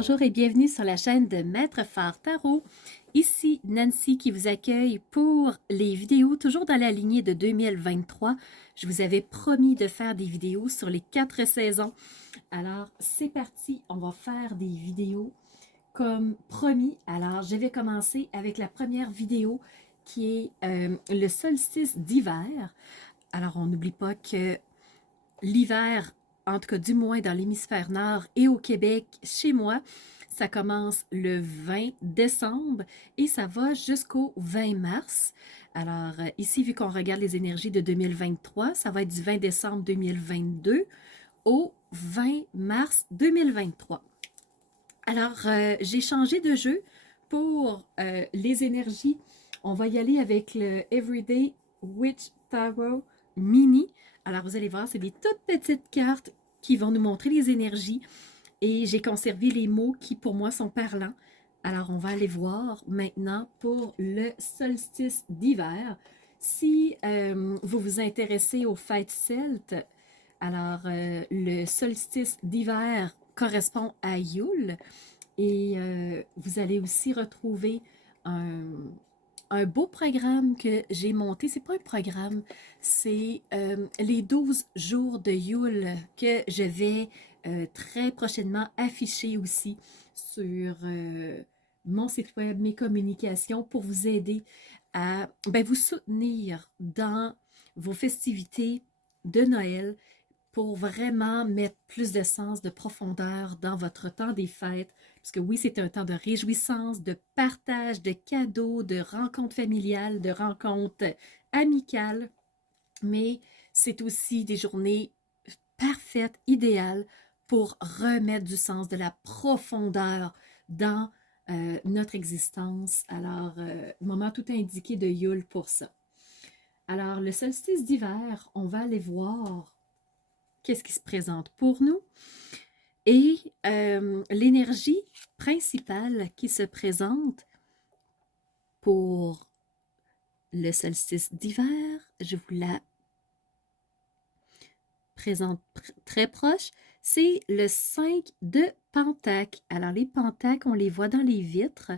Bonjour et bienvenue sur la chaîne de Maître Phare Tarot. Ici Nancy qui vous accueille pour les vidéos toujours dans la lignée de 2023. Je vous avais promis de faire des vidéos sur les 4 saisons. Alors c'est parti, on va faire des vidéos comme promis. Alors je vais commencer avec la première vidéo qui est le solstice d'hiver. Alors on n'oublie pas que l'hiver, en tout cas du moins dans l'hémisphère nord et au Québec, chez moi, ça commence le 20 décembre et ça va jusqu'au 20 mars. Alors ici, vu qu'on regarde les énergies de 2023, ça va être du 20 décembre 2022 au 20 mars 2023. Alors, j'ai changé de jeu pour les énergies. On va y aller avec le Everyday Witch Tarot Mini. Alors, vous allez voir, c'est des toutes petites cartes qui vont nous montrer les énergies. Et j'ai conservé les mots qui, pour moi, sont parlants. Alors, on va aller voir maintenant pour le solstice d'hiver. Si vous vous intéressez aux fêtes celtes, alors le solstice d'hiver correspond à Yule. Et vous allez aussi retrouver un, un beau programme que j'ai monté. C'est pas un programme, c'est les 12 jours de Yule que je vais très prochainement afficher aussi sur mon site web, mes communications, pour vous aider à vous soutenir dans vos festivités de Noël pour vraiment mettre plus de sens, de profondeur dans votre temps des fêtes. Parce que oui, c'est un temps de réjouissance, de partage, de cadeaux, de rencontres familiales, de rencontres amicales, mais c'est aussi des journées parfaites, idéales pour remettre du sens, de la profondeur dans notre existence. Alors, moment tout indiqué de Yule pour ça. Alors, le solstice d'hiver, on va aller voir qu'est-ce qui se présente pour nous. Et l'énergie principale qui se présente pour le solstice d'hiver, je vous la présente très proche, c'est le 5 de Pentacle. Alors les pentacles, on les voit dans les vitres.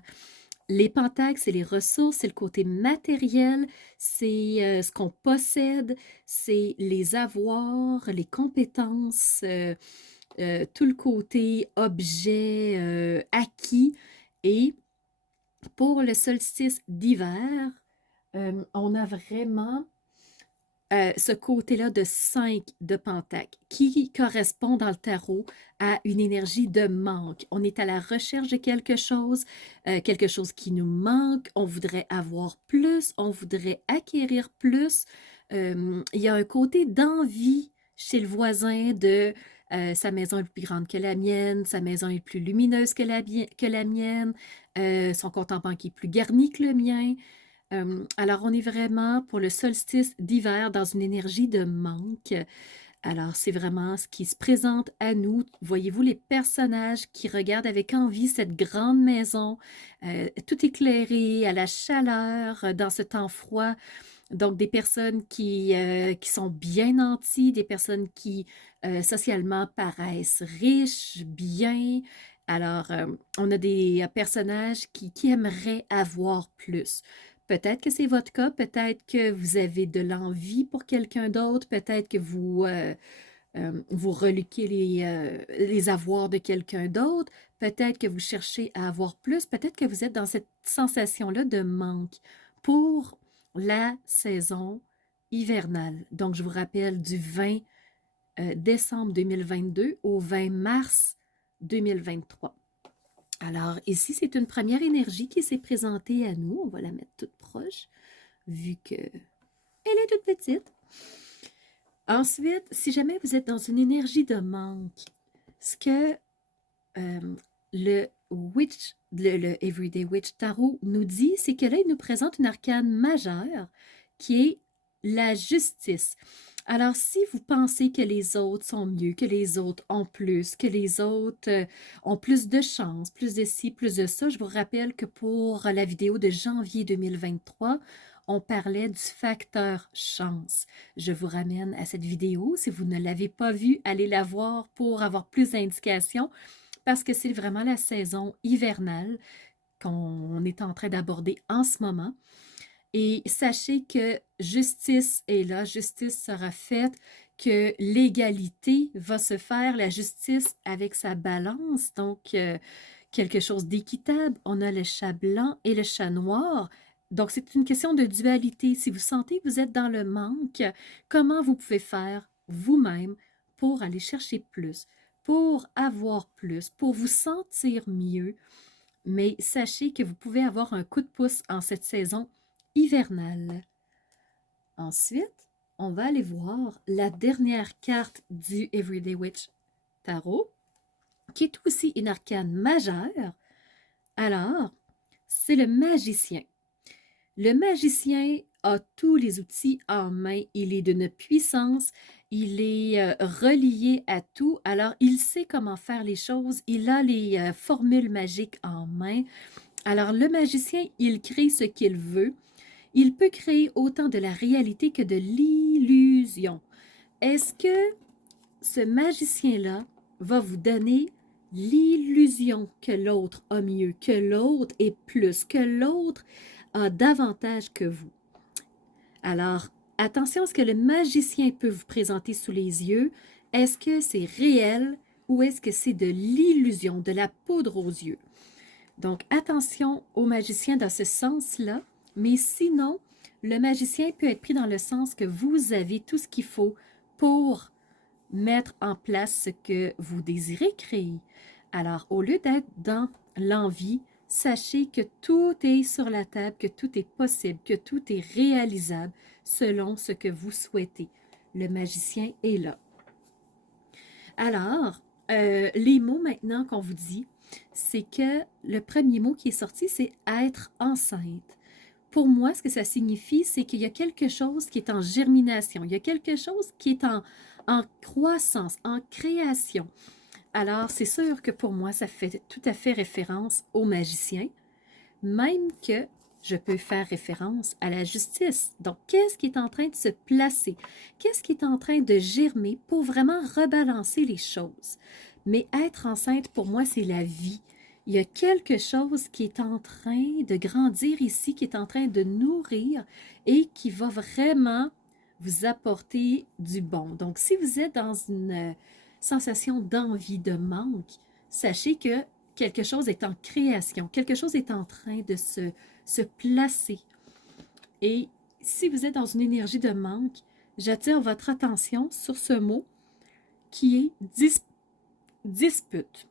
Les pentacles, c'est les ressources, c'est le côté matériel, c'est ce qu'on possède, c'est les avoirs, les compétences, tout le côté objet acquis. Et pour le solstice d'hiver, on a vraiment ce côté-là de 5 de Pentacle qui correspond dans le tarot à une énergie de manque. On est à la recherche de quelque chose qui nous manque, on voudrait avoir plus, on voudrait acquérir plus. Il y a un côté d'envie chez le voisin de sa maison est plus grande que la mienne, sa maison est plus lumineuse que la mienne, son compte en banque est plus garni que le mien. Alors, on est vraiment pour le solstice d'hiver dans une énergie de manque. Alors, c'est vraiment ce qui se présente à nous. Voyez-vous les personnages qui regardent avec envie cette grande maison, tout éclairé, à la chaleur, dans ce temps froid. Donc, des personnes qui sont bien nantis, des personnes qui socialement paraissent riches, bien. Alors, on a des personnages qui aimeraient avoir plus. Peut-être que c'est votre cas, peut-être que vous avez de l'envie pour quelqu'un d'autre, peut-être que vous reluquez les avoirs de quelqu'un d'autre, peut-être que vous cherchez à avoir plus, peut-être que vous êtes dans cette sensation-là de manque pour la saison hivernale. Donc, je vous rappelle du 20 décembre 2022 au 20 mars 2023. Alors, ici, c'est une première énergie qui s'est présentée à nous. On va la mettre toute proche, vu qu'elle est toute petite. Ensuite, si jamais vous êtes dans une énergie de manque, ce que le Everyday Witch Tarot nous dit, c'est que là, il nous présente une arcane majeure qui est la justice. Alors, si vous pensez que les autres sont mieux, que les autres ont plus, que les autres ont plus de chance, plus de ci, plus de ça, je vous rappelle que pour la vidéo de janvier 2023, on parlait du facteur chance. Je vous ramène à cette vidéo. Si vous ne l'avez pas vue, allez la voir pour avoir plus d'indications. parce que c'est vraiment la saison hivernale qu'on est en train d'aborder en ce moment. Et sachez que justice est là, justice sera faite, que l'égalité va se faire, la justice avec sa balance, donc quelque chose d'équitable. On a le chat blanc et le chat noir. Donc, c'est une question de dualité. Si vous sentez que vous êtes dans le manque, comment vous pouvez faire vous-même pour aller chercher plus, pour avoir plus, pour vous sentir mieux? Mais sachez que vous pouvez avoir un coup de pouce en cette saison hivernale. Ensuite, on va aller voir la dernière carte du Everyday Witch Tarot, qui est aussi une arcane majeure. Alors, c'est le magicien. Le magicien a tous les outils en main. Il est d'une puissance, il est relié à tout. Alors, il sait comment faire les choses. Il a les formules magiques en main. Alors, le magicien, il crée ce qu'il veut. Il peut créer autant de la réalité que de l'illusion. Est-ce que ce magicien-là va vous donner l'illusion que l'autre a mieux, que l'autre est plus, que l'autre a davantage que vous? Alors, attention à ce que le magicien peut vous présenter sous les yeux. Est-ce que c'est réel ou est-ce que c'est de l'illusion, de la poudre aux yeux? Donc, attention au magicien dans ce sens-là. Mais sinon, le magicien peut être pris dans le sens que vous avez tout ce qu'il faut pour mettre en place ce que vous désirez créer. Alors, au lieu d'être dans l'envie, sachez que tout est sur la table, que tout est possible, que tout est réalisable selon ce que vous souhaitez. Le magicien est là. Alors, les mots maintenant qu'on vous dit, c'est que le premier mot qui est sorti, c'est être enceinte. Pour moi, ce que ça signifie, c'est qu'il y a quelque chose qui est en germination, il y a quelque chose qui est en croissance, en création. Alors, c'est sûr que pour moi, ça fait tout à fait référence au magicien, même que je peux faire référence à la justice. Donc, qu'est-ce qui est en train de se placer? Qu'est-ce qui est en train de germer pour vraiment rebalancer les choses? Mais être enceinte, pour moi, c'est la vie. Il y a quelque chose qui est en train de grandir ici, qui est en train de nourrir et qui va vraiment vous apporter du bon. Donc, si vous êtes dans une sensation d'envie, de manque, sachez que quelque chose est en création, quelque chose est en train de se placer. Et si vous êtes dans une énergie de manque, j'attire votre attention sur ce mot qui est dispute.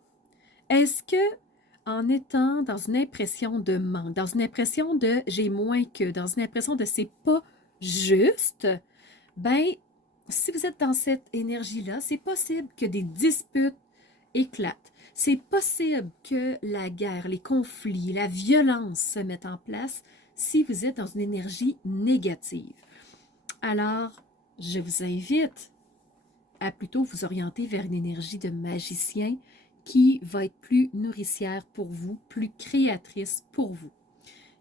Est-ce que en étant dans une impression de manque, dans une impression de j'ai moins que, dans une impression de c'est pas juste, ben si vous êtes dans cette énergie-là, c'est possible que des disputes éclatent. C'est possible que la guerre, les conflits, la violence se mettent en place si vous êtes dans une énergie négative. Alors, je vous invite à plutôt vous orienter vers une énergie de magicien qui va être plus nourricière pour vous, plus créatrice pour vous.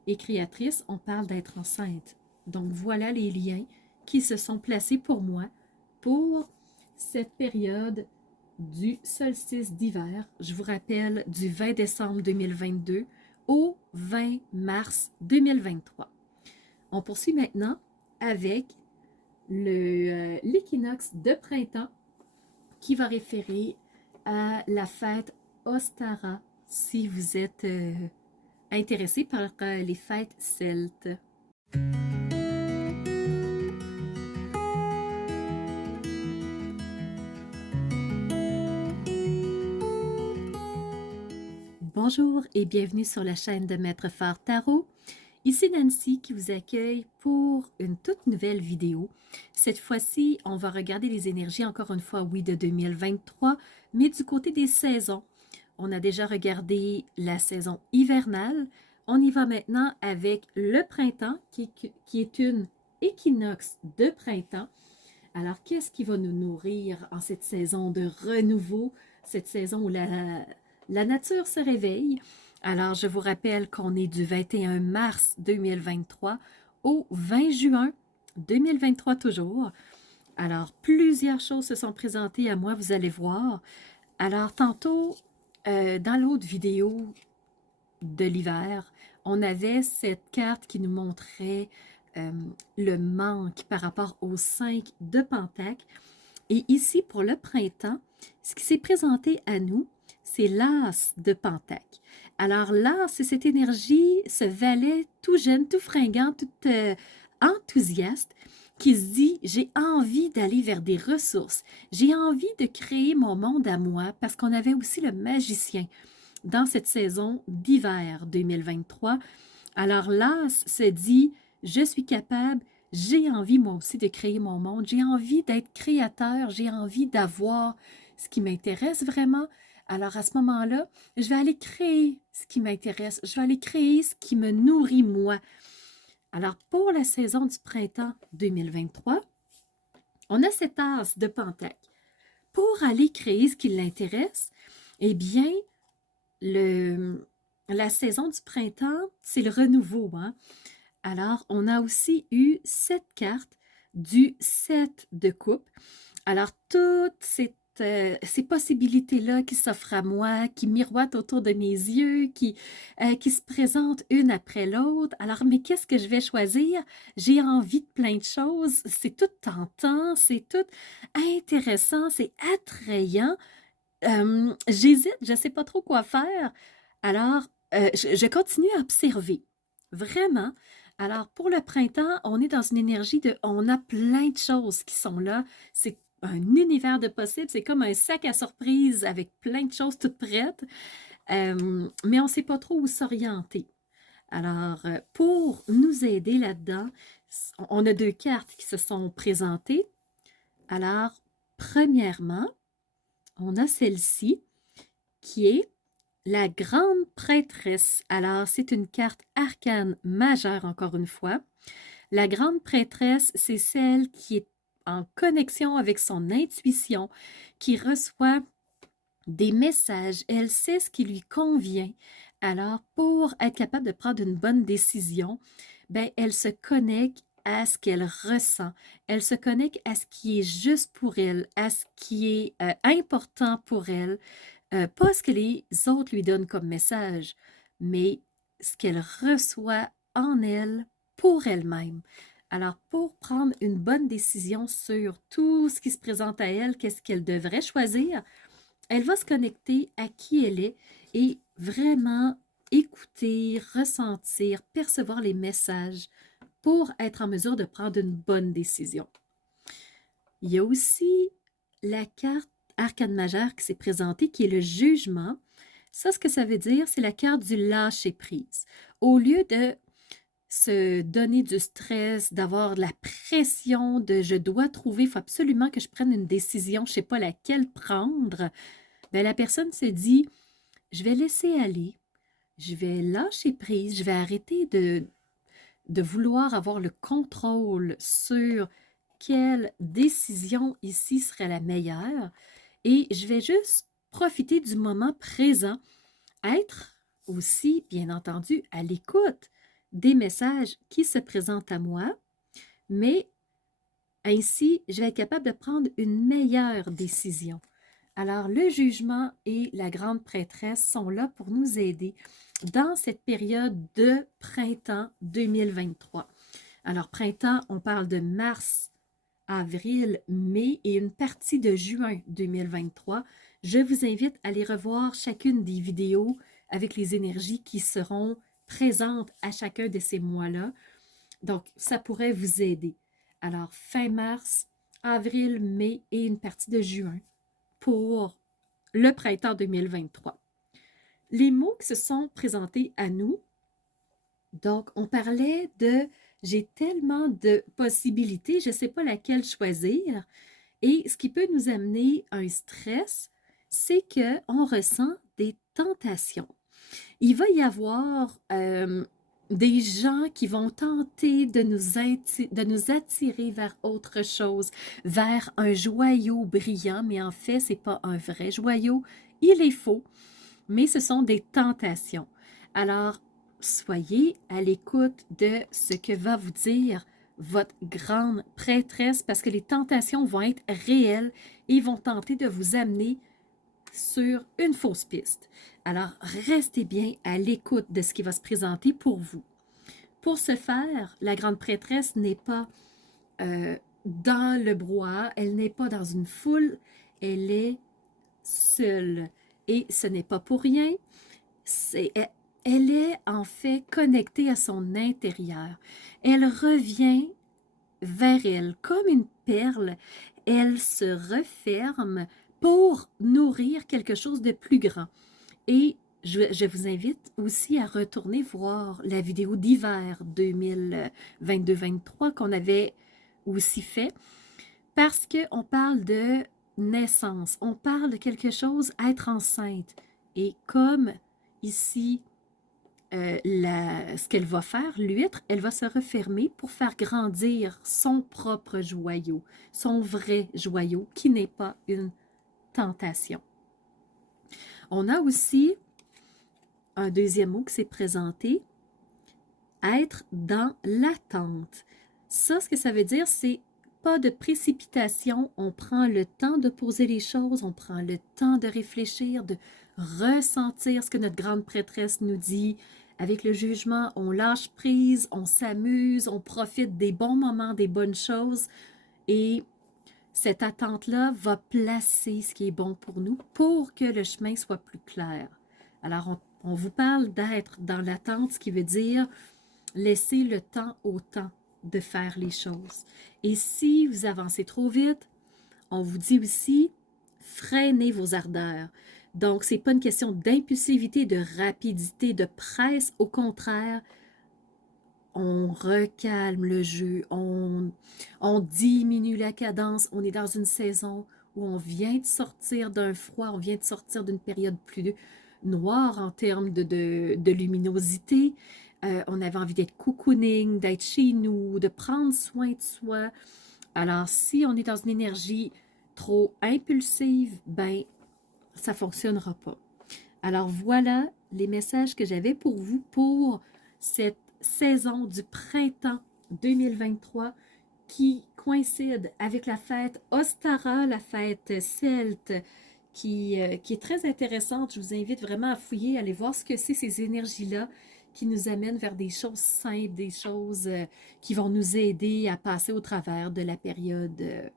Et créatrice, on parle d'être enceinte. Donc voilà les liens qui se sont placés pour moi pour cette période du solstice d'hiver. Je vous rappelle, du 20 décembre 2022 au 20 mars 2023. On poursuit maintenant avec l'équinoxe de printemps qui va référer à la fête Ostara si vous êtes intéressé par les fêtes celtes. Bonjour et bienvenue sur la chaîne de Maître Phare Tarot. Ici Nancy qui vous accueille pour une toute nouvelle vidéo. Cette fois-ci, on va regarder les énergies, encore une fois, oui, de 2023, mais du côté des saisons. On a déjà regardé la saison hivernale. On y va maintenant avec le printemps, qui est une équinoxe de printemps. Alors, qu'est-ce qui va nous nourrir en cette saison de renouveau, cette saison où la nature se réveille? Alors, je vous rappelle qu'on est du 21 mars 2023 au 20 juin 2023 toujours. Alors, plusieurs choses se sont présentées à moi, vous allez voir. Alors, tantôt, dans l'autre vidéo de l'hiver, on avait cette carte qui nous montrait le manque par rapport aux 5 de Pentacle. Et ici, pour le printemps, ce qui s'est présenté à nous, c'est l'As de Pentacle. Alors l'As, c'est cette énergie, ce valet tout jeune, tout fringant, tout enthousiaste, qui se dit, j'ai envie d'aller vers des ressources, j'ai envie de créer mon monde à moi, parce qu'on avait aussi le magicien dans cette saison d'hiver 2023. Alors l'As se dit, je suis capable, j'ai envie moi aussi de créer mon monde, j'ai envie d'être créateur, j'ai envie d'avoir ce qui m'intéresse vraiment. Alors à ce moment-là, je vais aller créer ce qui m'intéresse, je vais aller créer ce qui me nourrit moi. Alors pour la saison du printemps 2023, on a cet as de Pentacle. Pour aller créer ce qui l'intéresse, eh bien, la saison du printemps, c'est le renouveau, hein? Alors, on a aussi eu 7 cartes du 7 de coupe. Alors, toutes ces possibilités-là qui s'offrent à moi, qui miroitent autour de mes yeux, qui se présentent une après l'autre. Alors, mais qu'est-ce que je vais choisir? J'ai envie de plein de choses. C'est tout tentant, c'est tout intéressant, c'est attrayant. J'hésite, je ne sais pas trop quoi faire. Alors, je continue à observer. Vraiment. Alors, pour le printemps, on est dans une énergie de... On a plein de choses qui sont là. C'est un univers de possibles. C'est comme un sac à surprise avec plein de choses toutes prêtes. Mais on ne sait pas trop où s'orienter. Alors, pour nous aider là-dedans, on a 2 cartes qui se sont présentées. Alors, premièrement, on a celle-ci qui est la grande prêtresse. Alors, c'est une carte arcane majeure, encore une fois. La grande prêtresse, c'est celle qui est en connexion avec son intuition, qui reçoit des messages. Elle sait ce qui lui convient. Alors, pour être capable de prendre une bonne décision, ben, elle se connecte à ce qu'elle ressent. Elle se connecte à ce qui est juste pour elle, à ce qui est important pour elle. Pas ce que les autres lui donnent comme message, mais ce qu'elle reçoit en elle pour elle-même. Alors, pour prendre une bonne décision sur tout ce qui se présente à elle, qu'est-ce qu'elle devrait choisir, elle va se connecter à qui elle est et vraiment écouter, ressentir, percevoir les messages pour être en mesure de prendre une bonne décision. Il y a aussi la carte arcane majeure qui s'est présentée, qui est le jugement. Ça, ce que ça veut dire, c'est la carte du lâcher-prise. Au lieu de se donner du stress, d'avoir de la pression, de je dois trouver, il faut absolument que je prenne une décision, je ne sais pas laquelle prendre, bien, la personne se dit, je vais laisser aller, je vais lâcher prise, je vais arrêter de vouloir avoir le contrôle sur quelle décision ici serait la meilleure et je vais juste profiter du moment présent, être aussi, bien entendu, à l'écoute des messages qui se présentent à moi, mais ainsi, je vais être capable de prendre une meilleure décision. Alors, le jugement et la grande prêtresse sont là pour nous aider dans cette période de printemps 2023. Alors, printemps, on parle de mars, avril, mai et une partie de juin 2023. Je vous invite à aller revoir chacune des vidéos avec les énergies qui seront présentes à chacun de ces mois-là. Donc, ça pourrait vous aider. Alors, fin mars, avril, mai et une partie de juin pour le printemps 2023. Les mots qui se sont présentés à nous, donc on parlait de « j'ai tellement de possibilités, je ne sais pas laquelle choisir » et ce qui peut nous amener à un stress, c'est qu'on ressent des tentations. Il va y avoir des gens qui vont tenter de nous attirer vers autre chose, vers un joyau brillant, mais en fait, ce n'est pas un vrai joyau, il est faux, mais ce sont des tentations. Alors, soyez à l'écoute de ce que va vous dire votre grande prêtresse, parce que les tentations vont être réelles et vont tenter de vous amener sur une fausse piste. Alors, restez bien à l'écoute de ce qui va se présenter pour vous. Pour ce faire, la grande prêtresse n'est pas dans le brouhaha, elle n'est pas dans une foule, elle est seule. Et ce n'est pas pour rien, elle est en fait connectée à son intérieur. Elle revient vers elle comme une perle. Elle se referme pour nourrir quelque chose de plus grand. Et je vous invite aussi à retourner voir la vidéo d'hiver 2022-23 qu'on avait aussi fait parce qu'on parle de naissance, on parle de quelque chose, être enceinte. Et comme ici, ce qu'elle va faire, l'huître, elle va se refermer pour faire grandir son propre joyau, son vrai joyau, qui n'est pas une tentation. On a aussi un deuxième mot qui s'est présenté, être dans l'attente. Ça, ce que ça veut dire, c'est pas de précipitation, on prend le temps de poser les choses, on prend le temps de réfléchir, de ressentir ce que notre grande prêtresse nous dit. Avec le jugement, on lâche prise, on s'amuse, on profite des bons moments, des bonnes choses. Et cette attente-là va placer ce qui est bon pour nous pour que le chemin soit plus clair. Alors, on vous parle d'être dans l'attente, ce qui veut dire laisser le temps au temps de faire les choses. Et si vous avancez trop vite, on vous dit aussi, freinez vos ardeurs. Donc, ce n'est pas une question d'impulsivité, de rapidité, de presse. Au contraire, on recalme le jeu, on diminue la cadence. On est dans une saison où on vient de sortir d'un froid, on vient de sortir d'une période plus noire en termes de luminosité. On avait envie d'être cocooning, d'être chez nous, de prendre soin de soi. Alors, si on est dans une énergie trop impulsive, ben, ça ne fonctionnera pas. Alors, voilà les messages que j'avais pour vous pour cette saison du printemps 2023 qui coïncide avec la fête Ostara, la fête celte, qui est très intéressante. Je vous invite vraiment à fouiller, à aller voir ce que c'est ces énergies-là qui nous amènent vers des choses simples, des choses qui vont nous aider à passer au travers de la période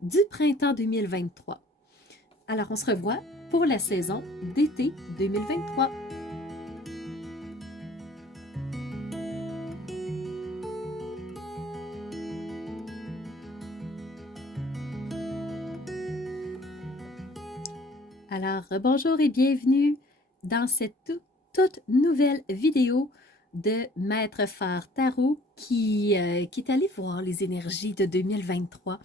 du printemps 2023. Alors, on se revoit pour la saison d'été 2023. Alors, bonjour et bienvenue dans cette toute nouvelle vidéo de Maître Phare Tarot qui est allé voir les énergies de 2023.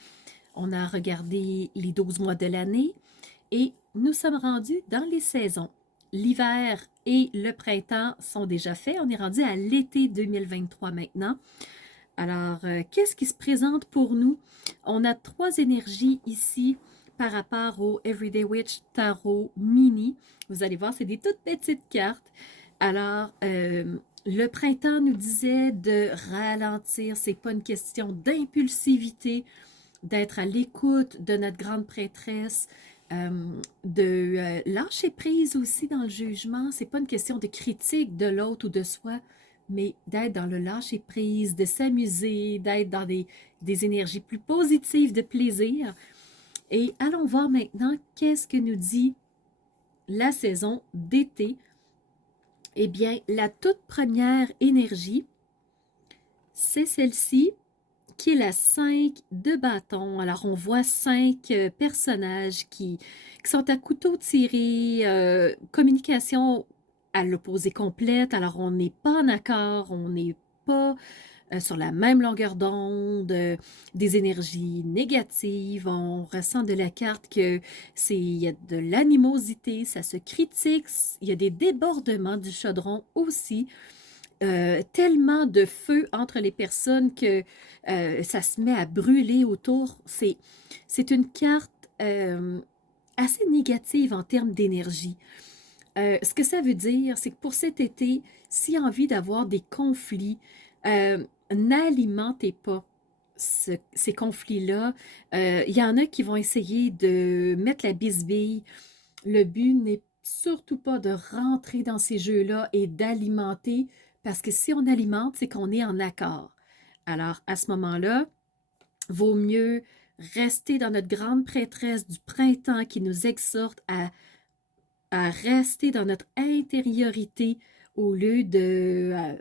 On a regardé les 12 mois de l'année et nous sommes rendus dans les saisons. L'hiver et le printemps sont déjà faits. On est rendu à l'été 2023 maintenant. Alors, qu'est-ce qui se présente pour nous? On a 3 énergies ici par rapport au Everyday Witch Tarot Mini. Vous allez voir, c'est des toutes petites cartes. Alors, le printemps nous disait de ralentir. C'est pas une question d'impulsivité, d'être à l'écoute de notre grande prêtresse, de lâcher prise aussi dans le jugement. C'est pas une question de critique de l'autre ou de soi, mais d'être dans le lâcher prise, de s'amuser, d'être dans des énergies plus positives, de plaisir. Et allons voir maintenant qu'est-ce que nous dit la saison d'été. Eh bien, la toute première énergie, c'est celle-ci, qui est la 5 de bâton. Alors, on voit 5 personnages qui sont à couteau tiré, communication à l'opposé complète. Alors, on n'est pas en accord, on n'est pas sur la même longueur d'onde, des énergies négatives. On ressent de la carte que il y a de l'animosité, ça se critique, il y a des débordements du chaudron aussi. Tellement de feu entre les personnes que ça se met à brûler autour. C'est une carte assez négative en termes d'énergie. Ce que ça veut dire, c'est que pour cet été, s'il y a envie d'avoir des conflits, n'alimentez pas ces conflits-là. Il y en a qui vont essayer de mettre la bisbille Le but n'est surtout pas de rentrer dans ces jeux-là et d'alimenter, parce que si on alimente, c'est qu'on est en accord. Alors, à ce moment-là, vaut mieux rester dans notre grande prêtresse du printemps qui nous exhorte à rester dans notre intériorité au lieu de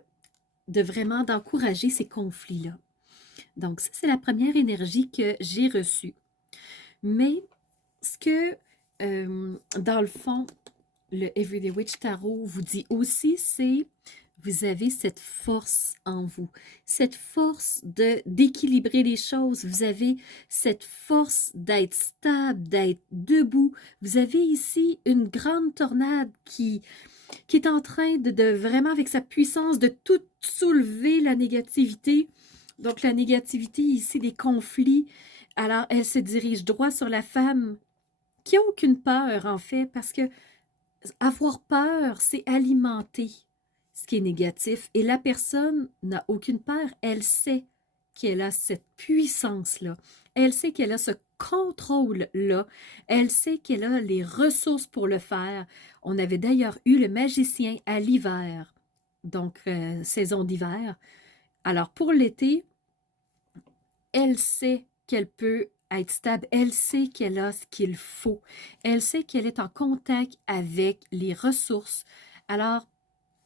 vraiment d'encourager ces conflits-là. Donc, ça, c'est la première énergie que j'ai reçue. Mais ce que, dans le fond, le Everyday Witch Tarot vous dit aussi, c'est vous avez cette force en vous, cette force d'équilibrer les choses, vous avez cette force d'être stable, d'être debout. Vous avez ici une grande tornade qui est en train de vraiment, avec sa puissance, de tout soulever la négativité. Donc, la négativité ici, des conflits. Alors, elle se dirige droit sur la femme qui n'a aucune peur, en fait, parce que avoir peur, c'est alimenter ce qui est négatif. Et la personne n'a aucune peur. Elle sait qu'elle a cette puissance-là. Elle sait qu'elle a ce contrôle-là. Elle sait qu'elle a les ressources pour le faire. On avait d'ailleurs eu le magicien à l'hiver, donc saison d'hiver. Alors pour l'été, elle sait qu'elle peut être stable, elle sait qu'elle a ce qu'il faut, elle sait qu'elle est en contact avec les ressources. Alors,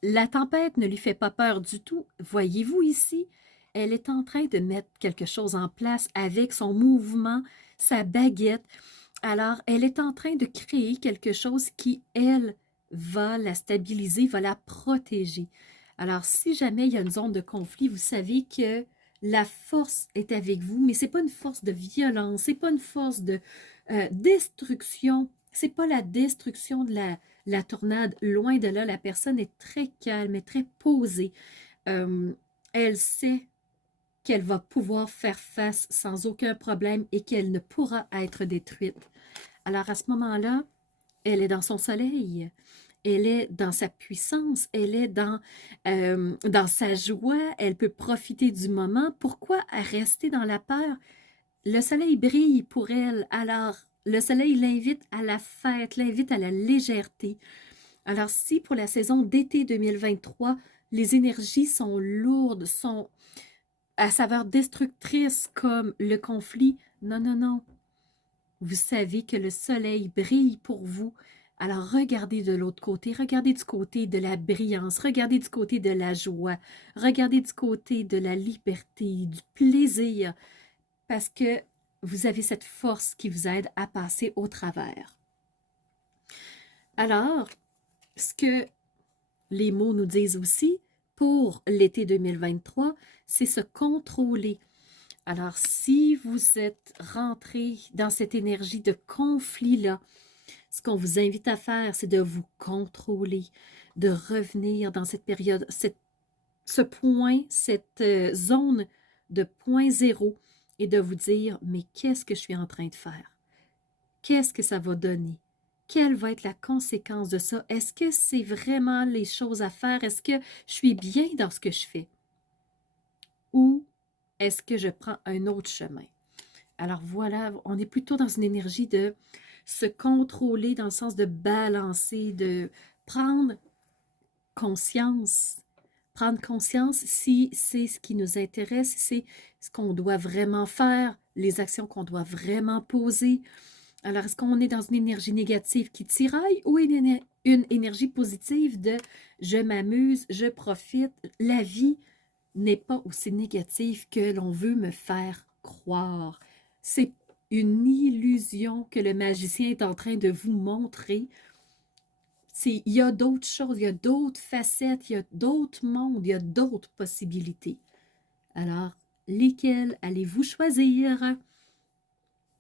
la tempête ne lui fait pas peur du tout. Voyez-vous ici, elle est en train de mettre quelque chose en place avec son mouvement, sa baguette. Alors, elle est en train de créer quelque chose qui, elle, va la stabiliser, va la protéger. Alors, si jamais il y a une zone de conflit, vous savez que la force est avec vous, mais ce n'est pas une force de violence, ce n'est pas une force de destruction, ce n'est pas la destruction de la tornade. Loin de là, la personne est très calme, est très posée. Elle sait qu'elle va pouvoir faire face sans aucun problème et qu'elle ne pourra être détruite. Alors à ce moment-là, elle est dans son soleil, elle est dans sa puissance, elle est dans sa joie, elle peut profiter du moment. Pourquoi rester dans la peur? Le soleil brille pour elle, alors le soleil l'invite à la fête, l'invite à la légèreté. Alors si pour la saison d'été 2023, les énergies sont lourdes, sont à saveur destructrice comme le conflit, non, non, non. Vous savez que le soleil brille pour vous. Alors regardez de l'autre côté, regardez du côté de la brillance, regardez du côté de la joie, regardez du côté de la liberté, du plaisir, parce que vous avez cette force qui vous aide à passer au travers. Alors, ce que les mots nous disent aussi pour l'été 2023, c'est se contrôler. Alors, si vous êtes rentré dans cette énergie de conflit-là, ce qu'on vous invite à faire, c'est de vous contrôler, de revenir dans cette période, ce point, cette zone de point zéro et de vous dire, mais qu'est-ce que je suis en train de faire? Qu'est-ce que ça va donner? Quelle va être la conséquence de ça? Est-ce que c'est vraiment les choses à faire? Est-ce que je suis bien dans ce que je fais? Ou est-ce que je prends un autre chemin? Alors voilà, on est plutôt dans une énergie de se contrôler dans le sens de balancer, de prendre conscience. Prendre conscience si c'est ce qui nous intéresse, si c'est ce qu'on doit vraiment faire, les actions qu'on doit vraiment poser. Alors, est-ce qu'on est dans une énergie négative qui tiraille ou une énergie positive de je m'amuse, je profite? La vie n'est pas aussi négative que l'on veut me faire croire. C'est une illusion que le magicien est en train de vous montrer. Il y a d'autres choses, il y a d'autres facettes, il y a d'autres mondes, il y a d'autres possibilités. Alors, lesquelles allez-vous choisir?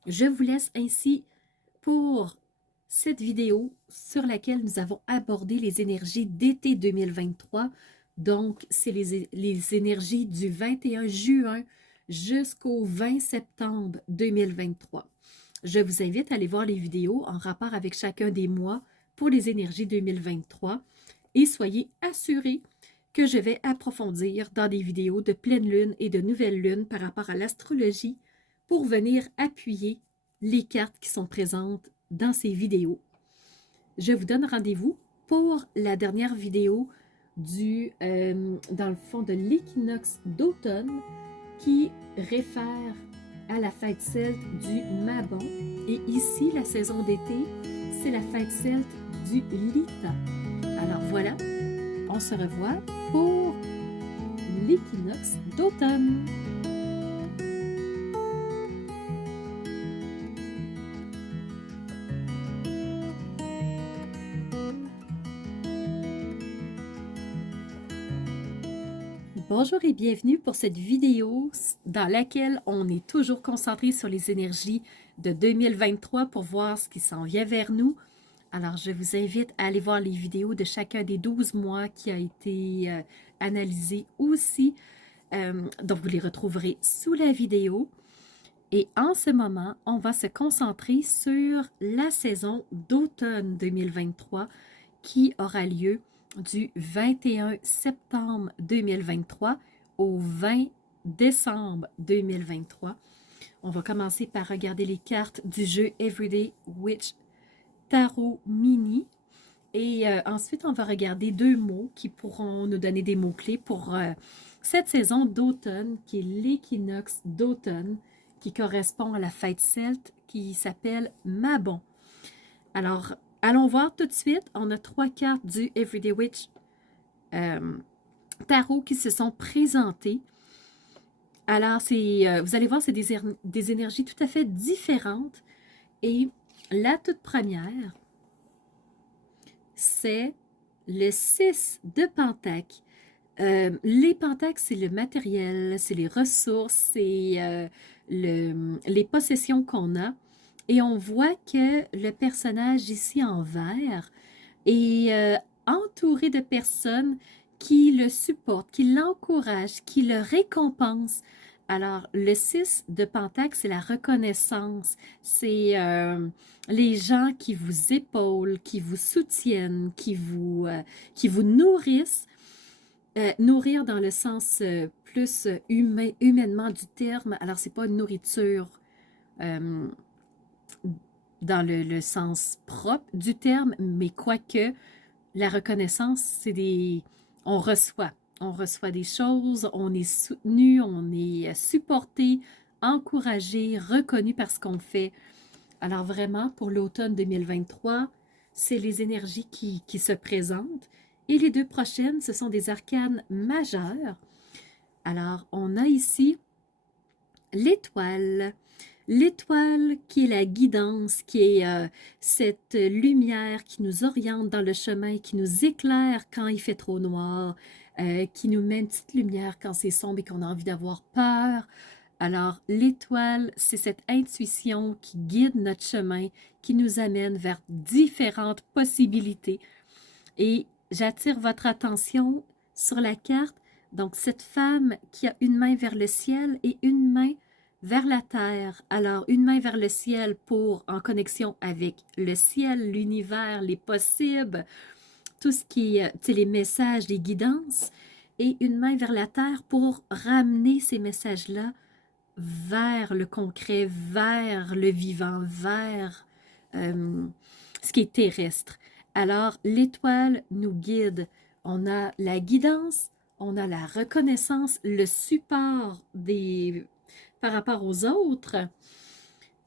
Je vous laisse ainsi pour cette vidéo sur laquelle nous avons abordé les énergies d'été 2023. Donc, c'est les énergies du 21 juin jusqu'au 20 septembre 2023. Je vous invite à aller voir les vidéos en rapport avec chacun des mois pour les énergies 2023 et soyez assurés que je vais approfondir dans des vidéos de pleine lune et de nouvelle lune par rapport à l'astrologie pour venir appuyer les cartes qui sont présentes dans ces vidéos. je vous donne rendez-vous pour la dernière vidéo dans le fond de l'équinoxe d'automne qui réfère à la fête celte du Mabon. Et ici, la saison d'été, c'est la fête celte du Lita. Alors voilà, on se revoit pour l'équinoxe d'automne. Bonjour et bienvenue pour cette vidéo dans laquelle on est toujours concentré sur les énergies de 2023 pour voir ce qui s'en vient vers nous. Alors, je vous invite à aller voir les vidéos de chacun des 12 mois qui a été analysé aussi. Donc, vous les retrouverez sous la vidéo. Et en ce moment, on va se concentrer sur la saison d'automne 2023 qui aura lieu du 21 septembre 2023 au 20 décembre 2023. On va commencer par regarder les cartes du jeu Everyday Witch Tarot Mini. Et ensuite, on va regarder deux mots qui pourront nous donner des mots-clés pour cette saison d'automne, qui est l'équinoxe d'automne, qui correspond à la fête celte, qui s'appelle Mabon. Alors, allons voir tout de suite. On a trois cartes du Everyday Witch Tarot qui se sont présentées. Alors, vous allez voir, c'est des énergies tout à fait différentes. Et la toute première, c'est le 6 de Pentacle. Les pentacles, c'est le matériel, c'est les ressources, c'est les possessions qu'on a. Et on voit que le personnage ici en vert est entouré de personnes qui le supportent, qui l'encouragent, qui le récompensent. Alors, le 6 de Pentacle, c'est la reconnaissance. C'est les gens qui vous épaulent, qui vous soutiennent, qui vous nourrissent. Nourrir dans le sens plus humainement du terme. Alors, c'est pas une nourriture dans le sens propre du terme, mais quoique la reconnaissance, c'est on reçoit des choses, on est soutenu, on est supporté, encouragé, reconnu par ce qu'on fait. Alors vraiment, pour l'automne 2023, c'est les énergies qui se présentent. Et les deux prochaines, ce sont des arcanes majeures. Alors, on a ici l'étoile. L'étoile qui est la guidance, qui est cette lumière qui nous oriente dans le chemin, qui nous éclaire quand il fait trop noir, qui nous met une petite lumière quand c'est sombre et qu'on a envie d'avoir peur. Alors, l'étoile, c'est cette intuition qui guide notre chemin, qui nous amène vers différentes possibilités. Et j'attire votre attention sur la carte. Donc, cette femme qui a une main vers le ciel et une main vers la terre. Alors, une main vers le ciel en connexion avec le ciel, l'univers, les possibles, tout ce qui est, les messages, les guidances. Et une main vers la terre pour ramener ces messages-là vers le concret, vers le vivant, vers ce qui est terrestre. Alors, l'étoile nous guide. On a la guidance, on a la reconnaissance, le support par rapport aux autres.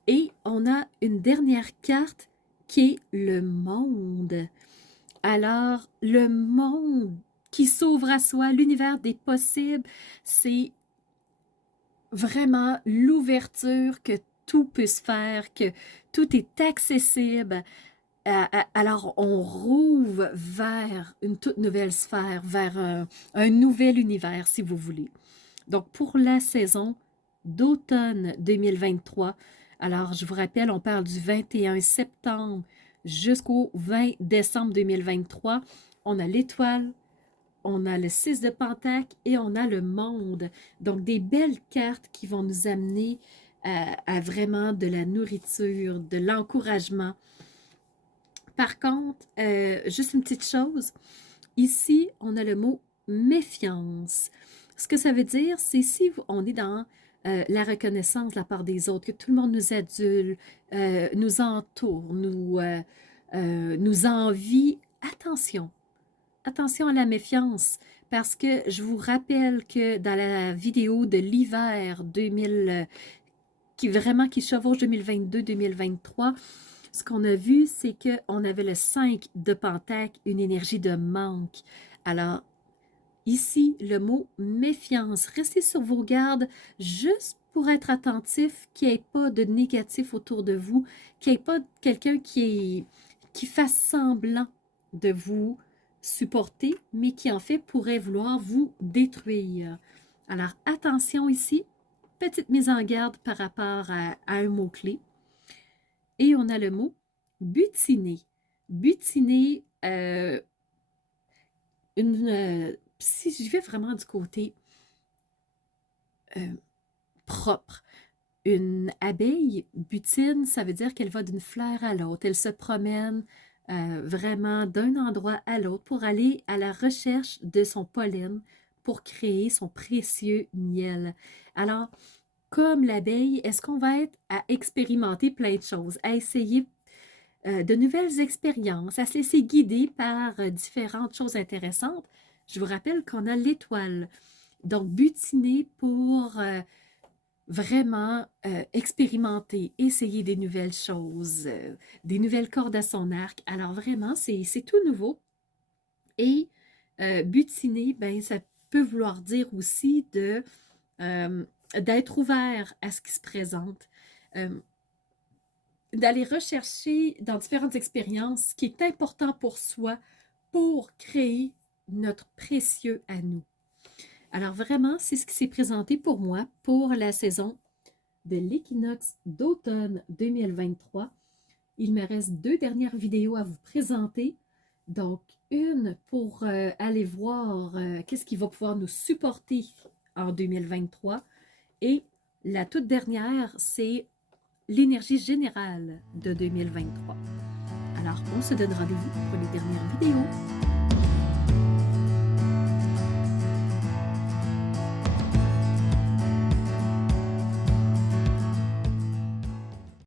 Et on a une dernière carte qui est le monde. Alors, le monde qui s'ouvre à soi, l'univers des possibles, c'est vraiment l'ouverture que tout peut se faire, que tout est accessible. Alors, on rouvre vers une toute nouvelle sphère, vers un nouvel univers, si vous voulez. Donc, pour la saison d'automne 2023, alors, je vous rappelle, on parle du 21 septembre jusqu'au 20 décembre 2023. On a l'étoile, on a le 6 de Pentacle et on a le monde. Donc, des belles cartes qui vont nous amener à vraiment de la nourriture, de l'encouragement. Par contre, juste une petite chose, ici, on a le mot méfiance. Ce que ça veut dire, c'est si on est dans la reconnaissance de la part des autres, que tout le monde nous adule, nous entoure, nous envie, attention, attention à la méfiance, parce que je vous rappelle que dans la vidéo de l'hiver 2000, qui chevauche 2022-2023, ce qu'on a vu, c'est qu'on avait le 5 de Pentacle, une énergie de manque. Alors, ici, le mot méfiance. Restez sur vos gardes juste pour être attentif, qu'il n'y ait pas de négatif autour de vous, qu'il n'y ait pas quelqu'un qui fasse semblant de vous supporter, mais qui en fait pourrait vouloir vous détruire. Alors attention ici, petite mise en garde par rapport à un mot-clé. Et on a le mot butiner. Butiner, si je vais vraiment du côté propre, une abeille butine, ça veut dire qu'elle va d'une fleur à l'autre. Elle se promène vraiment d'un endroit à l'autre pour aller à la recherche de son pollen pour créer son précieux miel. Alors, comme l'abeille, est-ce qu'on va être à expérimenter plein de choses, à essayer de nouvelles expériences, à se laisser guider par différentes choses intéressantes? Je vous rappelle qu'on a l'étoile. Donc, butiner pour vraiment expérimenter, essayer des nouvelles choses, des nouvelles cordes à son arc. Alors vraiment, c'est tout nouveau. Et butiner, ben, ça peut vouloir dire aussi d'être ouvert à ce qui se présente, d'aller rechercher dans différentes expériences ce qui est important pour soi pour créer notre précieux à nous. Alors vraiment, c'est ce qui s'est présenté pour moi pour la saison de l'équinoxe d'automne 2023. Il me reste 2 dernières vidéos à vous présenter. Donc, une pour aller voir qu'est-ce qui va pouvoir nous supporter en 2023. Et la toute dernière, c'est l'énergie générale de 2023. Alors, on se donne rendez-vous pour les dernières vidéos.